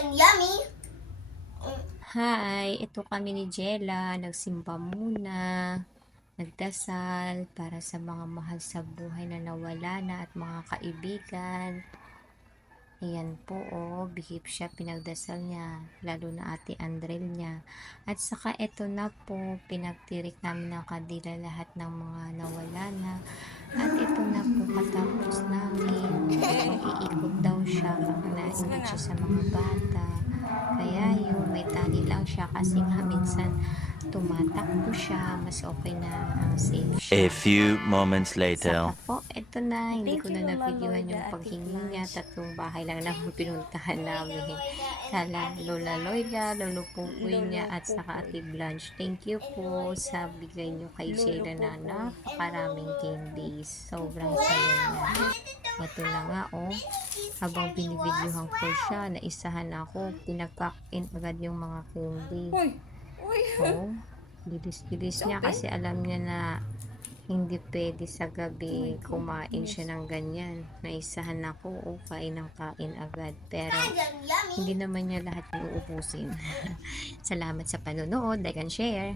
yummy. Hi, ito kami ni Jella. Nagsimba muna. Nagdasal para sa mga mahal sa buhay na nawala na at mga kaibigan. Ayan po, bihip siya, pinagdasal niya, lalo na ate Andrel niya. At saka ito na po, pinagtirik namin ng kandila lahat ng mga nawala na. At ito na po, katapos namin, mag-iikot daw siya, nainggit siya sa mga bata. Kaya yun, may tali lang siya kasi nga minsan tumatakbo siya, mas okay na ang safe siya. A few moments Saka later. po, eto na, hindi Thank ko you, na Lola nabigyan yung Loida, paghingi Ate niya. Blanche. 3 bahay lang naman pinuntahan namin. Kala Lola Loida, Lolo Pupoy niya, at saka Ate Blanche. Thank you po sa bigay niyo kay Sheila na napakaraming candies. Sobrang saya niya. Ito na nga, habang binibidyohan ko siya, naisahan ako, pinagpakin agad yung mga candy. Bilis-bilis niya kasi alam niya na hindi pwede sa gabi kumain siya ng ganyan. Naisahan ako, kain ng kain agad. Pero hindi naman niya lahat uubusin. Salamat sa panonood, like and share.